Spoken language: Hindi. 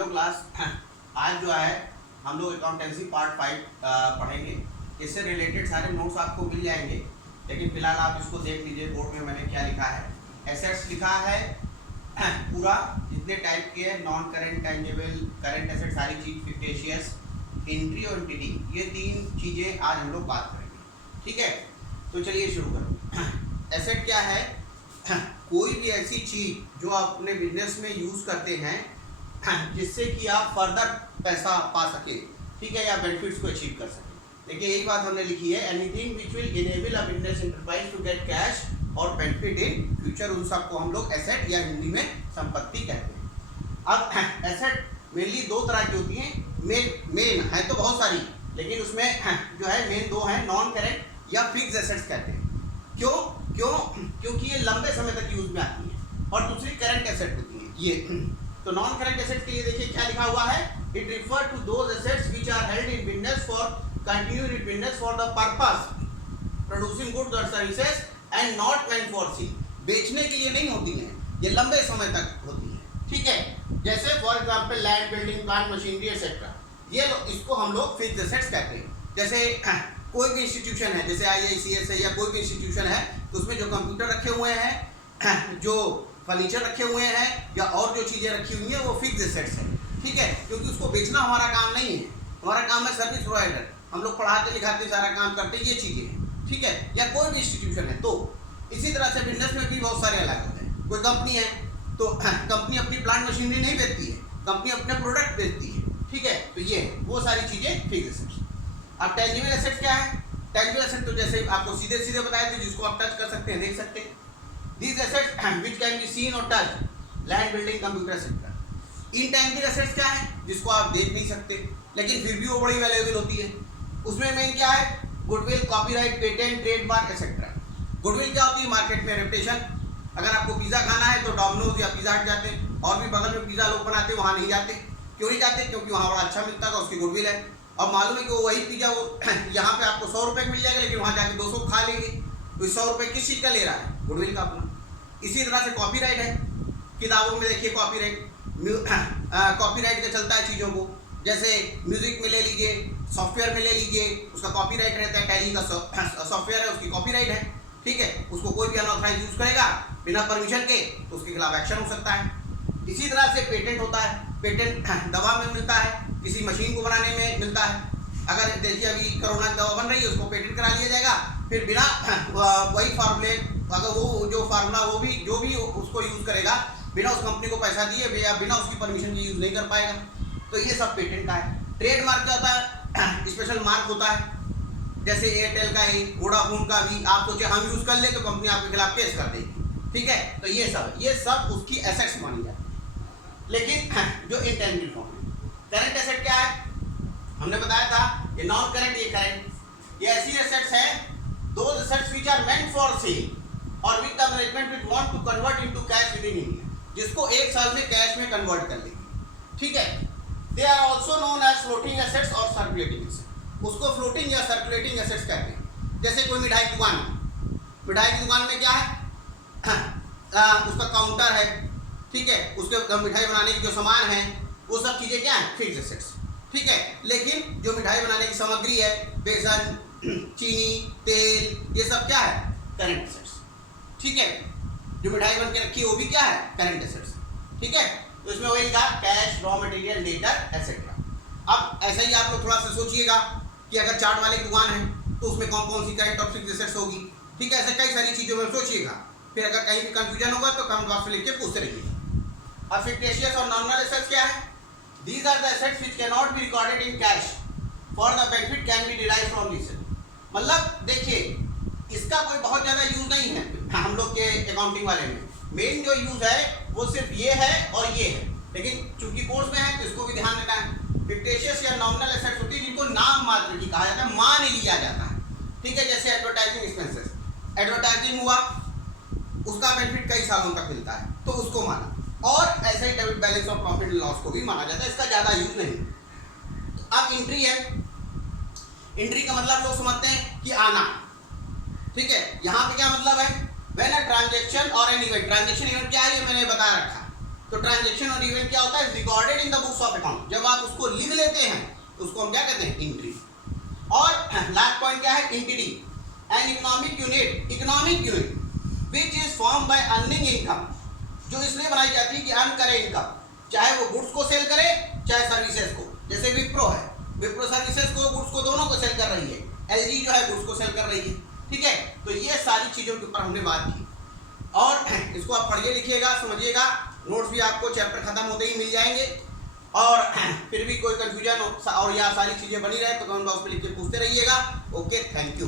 Hello class. आज जो है हम लोग अकाउंटेंसी पार्ट 5 पढ़ेंगे। इससे रिलेटेड सारे नोट्स आपको मिल जाएंगे, लेकिन फिलहाल आप इसको देख लीजिए। बोर्ड में मैंने क्या लिखा है, एसेट्स लिखा है पूरा जितने टाइप के non current, tangible, current asset, सारी चीज, फिक्टिशियस, एंट्री और एंटिटी, ये तीन चीज़ें आज हम लोग बात करेंगे। ठीक है, तो चलिए शुरू करो। एसेट क्या है? कोई भी ऐसी चीज जो आप अपने बिजनेस में यूज करते हैं जिससे कि आप फर्दर पैसा पा सके, ठीक है, या बेनिफिट्स को अचीव कर सके। देखिए यही बात हमने लिखी है, anything which will enable a business enterprise to get cash और बेनिफिट इन फ्यूचर, उन सबको हम लोग एसेट या हिंदी में संपत्ति कहते हैं। अब एसेट मेनली दो तरह की होती हैं। मेन है तो बहुत सारी, लेकिन उसमें जो है मेन दो हैं, नॉन करेंट या फिक्स एसेट्स कहते हैं। क्योंकि ये लंबे समय तक यूज में आती है, और दूसरी करंट एसेट होती है ये। तो नॉन करंट एसेट के लिए देखिए क्या लिखा हुआ है, it refer to those assets which are held in business for continued in business for the purpose producing goods और services and not meant for sale. बेचने के लिए नहीं होती हैं, ये लंबे समय तक होती है। ठीक है, जैसे for example land, building, plant, machinery etcetera, ये इसको हम लोग फिक्स्ड एसेट्स कहते हैं। जैसे कोई भी इंस्टीट्यूशन है, जैसे IICS है या कोई भी इंस्टीट्यूशन है, तो उसमें जो कंप्यूटर रखे हुए हैं, जो फर्नीचर रखे हुए हैं या और जो चीज़ें रखी हुई हैं, वो फिक्स्ड एसेट्स है। ठीक है, क्योंकि उसको बेचना हमारा काम नहीं है, हमारा काम है सर्विस प्रोवाइडर। हम लोग पढ़ाते लिखाते सारा काम करते ये चीज़ें हैं। ठीक है, या कोई भी इंस्टीट्यूशन है। तो इसी तरह से बिजनेस में भी बहुत सारे अलग होते हैं। कोई कंपनी है तो कंपनी अपनी प्लांट मशीनरी नहीं बेचती है, कंपनी अपने प्रोडक्ट बेचती है। ठीक है, तो ये वो सारी चीज़ें फिक्स्ड एसेट्स। अब टेंजिबल एसेट क्या है? टेंजिबल एसेट तो जैसे आपको सीधे सीधे बताए थे, जिसको आप टच कर सकते हैं, देख सकते हैं। These assets which can be seen or touched, land, building, computer, etc. Intangible assets क्या है? जिसको आप देख नहीं सकते, लेकिन फिर भी वो बड़ी वैल्यूएबल होती है। उसमें मेन क्या है? Goodwill, copyright, patent, trademark etcetera. Goodwill क्या होती है? मार्केट में रेपुटेशन। अगर आपको पिज़्ज़ा खाना है तो डोमिनोज या पिज़्ज़ा हट जाते हैं, और भी बगल में पिज़्ज़ा लोग बनाते हैं, वहाँ नहीं जाते। क्यों नहीं जाते? क्योंकि वहाँ बड़ा अच्छा मिलता था, उसकी गुडविल है। और मालूम है कि वो वही पिज़्ज़ा वो यहाँ पे आपको 100 रुपये मिल जाएगा, लेकिन वहाँ जाके 200 खा लेंगे। तो 100 रुपये किस चीज़ का ले रहा है? गुडविल का अपना। इसी तरह से कॉपीराइट है, किताबों में देखिए कॉपीराइट कॉपीराइट का चलता है चीज़ों को। जैसे म्यूजिक में ले लीजिए, सॉफ्टवेयर में ले लीजिए, उसका कॉपीराइट रहता है। टैली का सॉफ्टवेयर है, उसकी कॉपीराइट है। ठीक है, उसको कोई भी अनऑथराइज यूज करेगा बिना परमिशन के तो उसके खिलाफ एक्शन हो सकता है। इसी तरह से पेटेंट होता है। पेटेंट दवा में मिलता है, किसी मशीन को बनाने में मिलता है। अगर देखिए अभी कोरोना की दवा बन रही है, उसको पेटेंट करा लिया जाएगा, फिर बिना वही फार्मूले, अगर वो जो फार्मूला वो भी जो भी उसको यूज करेगा, बिना उस कंपनी को पैसा दिए या बिना उसकी परमिशन के यूज नहीं कर पाएगा। तो ये सब पेटेंट का है। ट्रेडमार्क क्या होता है? स्पेशल मार्क होता है। जैसे एयरटेल का ही, वोडाफोन का भी, आप सोचे हम यूज कर ले तो कंपनी आपके खिलाफ केस कर देगी। ठीक है, तो ये सब उसकी एसेट्स मानी जाती है। लेकिन जो इंटेंजिबल फॉर्म है, करंट एसेट क्या है? हमने बताया था ये नॉन करंट, ये करंट। ये ऐसी एसेट्स हैं, those assets which are meant for sale और with the management will want to convert into cash within India, जिसको एक साल में कैश में कन्वर्ट कर लेंगे। ठीक है, they are also known as floating assets और सर्कुलेटिंग एसेट्स। उसको फ्लोटिंग या सर्कुलेटिंग एसेट्स कहते हैं। जैसे कोई मिठाई की दुकान है, मिठाई की दुकान में क्या है? उसका काउंटर है। ठीक है, उसके मिठाई बनाने की जो सामान है, वो सब चीज़ें क्या है? Fixed assets. ठीक है, लेकिन जो मिठाई बनाने की सामग्री है, बेसन, चीनी, तेल, ये सब क्या है? Current assets. ठीक है, जो मिठाई बन के रखी है वो भी क्या है? Current assets. ठीक है, तो इसमें वही लिखा cash, raw material, debtor etcetera. अब ऐसा ही आप लोग थोड़ा सा सोचिएगा कि अगर चाट वाले की दुकान है तो उसमें कौन कौन सी करंट और फिक्स्ड एसेट्स होगी। ठीक है, ऐसे कई सारी चीज़ों में सोचिएगा। फिर अगर कहीं भी कंफ्यूजन होगा तो कमेंट बॉक्स में लिख के पूछते रहिए। अब फिक्टिशियस और नॉमिनल एसेट्स क्या है? These are the assets which cannot be recorded in cash for the benefit can be derived from lease। मतलब देखिए, इसका कोई बहुत ज़्यादा यूज नहीं है हम लोग के अकाउंटिंग वाले में। मेन जो यूज है वो सिर्फ ये है और ये है, लेकिन चूंकि कोर्स में है तो इसको भी ध्यान देना है। फिक्टिशियस या नॉमिनल एसेट्स होती है जिनको नाम मात्र की कहा जाता है, मान लिया जाता है। ठीक है, जैसे एडवर्टाइजिंग एक्सपेंसेस, एडवर्टाइजिंग हुआ, उसका बेनिफिट कई सालों तक मिलता है तो उसको माना। और ऐसे ही डेबिट बैलेंस और प्रॉफिट एंड लॉस को भी माना जाता है, इसका ज़्यादा यूज नहीं। अब एंट्री है, एंट्री का मतलब लोग समझते हैं कि आना। ठीक है, यहाँ पे क्या मतलब है? व्हेन अ ट्रांजैक्शन और एन इवेंट, ट्रांजैक्शन इवेंट क्या है ये मैंने बता रखा। तो ट्रांजैक्शन और इवेंट क्या होता है? Recorded in the books of उसको हम क्या कहते हैं, एंट्री। और लास्ट पॉइंट क्या है, entity, an economic unit which is form by earning income, जो इसलिए बनाई जाती है कि अर्न करे इनकम, चाहे वो गुड्स को सेल करे चाहे सर्विसेज को। जैसे विप्रो है, विप्रो सर्विसेज को, गुड्स को, दोनों को सेल कर रही है, एलजी जो है गुड्स को सेल कर रही है, ठीक है। तो ये सारी चीजों के ऊपर हमने बात की, और इसको आप पढ़िए लिखिएगा, समझिएगा, नोट्स भी आपको चैप्टर खत्म होते ही मिल जाएंगे। और फिर भी कोई कंफ्यूजन और या सारी चीजें बनी रहे तो कमेंट बॉक्स में लिख के पूछते रहिएगा। Okay, thank you.